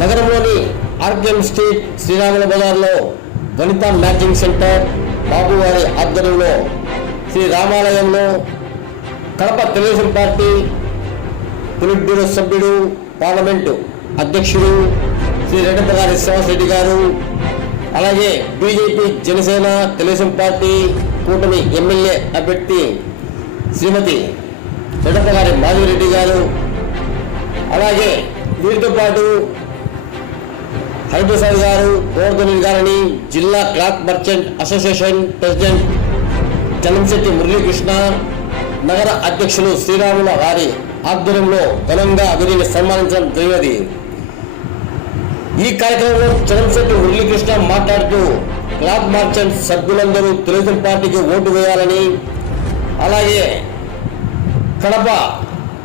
నగరంలోని RKM street శ్రీరాముల బజార్లో వనిత matching centre బాబువారి ఆధ్వర్యంలో శ్రీ రామాలయంలో Kadapa Telugu Desam party polit bureau సభ్యుడు పార్లమెంటు అధ్యక్షుడు శ్రీ రెడ్డప్ప గారి శ్రీనివాసరెడ్డి గారు అలాగే బీజేపీ జనసేన తెలుగుదేశం పార్టీ కూటమి ఎమ్మెల్యే అభ్యర్థి శ్రీమతి రెడ్డప్ప గారి మాధవిరెడ్డి గారు అలాగే వీరితో పాటు హరిప్రసాద్ గారు గోవర్ధన్ గారని జిల్లా cloth merchant association president Chalamshetty Muralikrishna నగర అధ్యక్షులు శ్రీరాముల వారి ఆధ్వర్యంలో ఘనంగా వీరిని సన్మానించడం జరిగినది. ఈ కార్యక్రమంలో చలంశెట్టి మురళీకృష్ణ మాట్లాడుతూ క్లాత్ మార్చెంట్ సభ్యులందరూ తెలుగుదేశం పార్టీకి ఓటు వేయాలని అలాగే కడప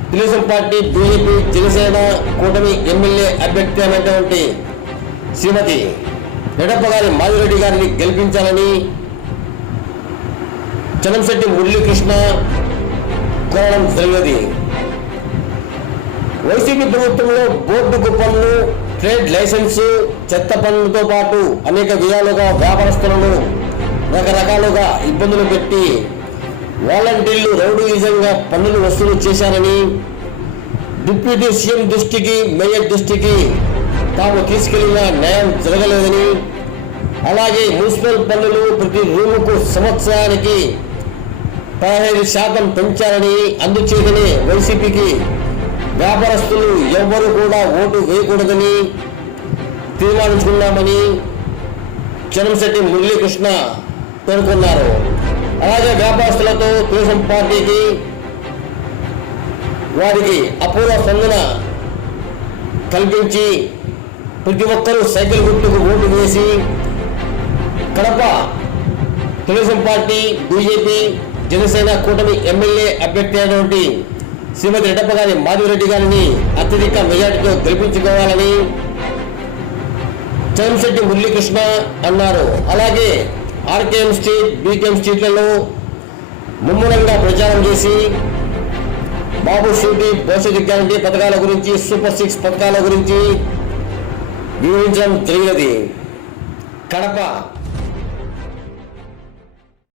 తెలుగుదేశం పార్టీ బీజేపీ జనసేన కూటమి ఎమ్మెల్యే అభ్యర్థి అయినటువంటి శ్రీమతి ఎడప్పగారి మాధురెడ్డి గారిని గెలిపించాలని చలంశెట్టి మురళీకృష్ణ కోరడం జరిగినది. వైసీపీ ప్రభుత్వంలో బోర్డుకు పన్ను ట్రేడ్ లైసెన్సు చెత్త పనులతో పాటు అనేక విధాలుగా వ్యాపారస్తులను రకరకాలుగా ఇబ్బందులు పెట్టి వాలంటీర్లు రౌడీయిజంగా పన్నులు వసూలు చేశారని డిప్యూటీ సీఎం దృష్టికి మేయర్ దృష్టికి తాము తీసుకెళ్ళిన న్యాయం జరగలేదని అలాగే మున్సిపల్ పన్నులు ప్రతి రూముకు సంవత్సరానికి పదహైదు శాతం పెంచాలని అందుచేతనే వైసీపీకి వ్యాపారస్తులు ఎవ్వరూ కూడా ఓటు వేయకూడదని తీర్మానించుకున్నామని చరణశెట్టి మురళీకృష్ణ పేర్కొన్నారు. అలాగే వ్యాపారస్తులతో తెలుగుదేశం పార్టీకి వారికి అపూర్వ స్పందన కల్పించి ప్రతి ఒక్కరూ సైకిల్ గుర్తుకు ఓటు వేసి కడప తెలుగుదేశం పార్టీ బీజేపీ జనసేన కూటమి ఎమ్మెల్యే అభ్యర్థి అయినటువంటి శ్రీమతి రెడ్డప్ప గారి మాధవిరెడ్డి గారిని అత్యధిక మెజార్టీతో గెలిపించుకోవాలని చంద్రశెట్టి మురళీకృష్ణ అన్నారు. అలాగే ఆర్కేఎం స్ట్రీట్ బీకేఎం స్ట్రీట్లలో ముమ్మరంగా ప్రచారం చేసి బాబు షూటీ భవిష్యత్ గ్యారంటీ పథకాల గురించి సూపర్ సిక్స్ పథకాల గురించి వివరించడం జరిగినది. కడప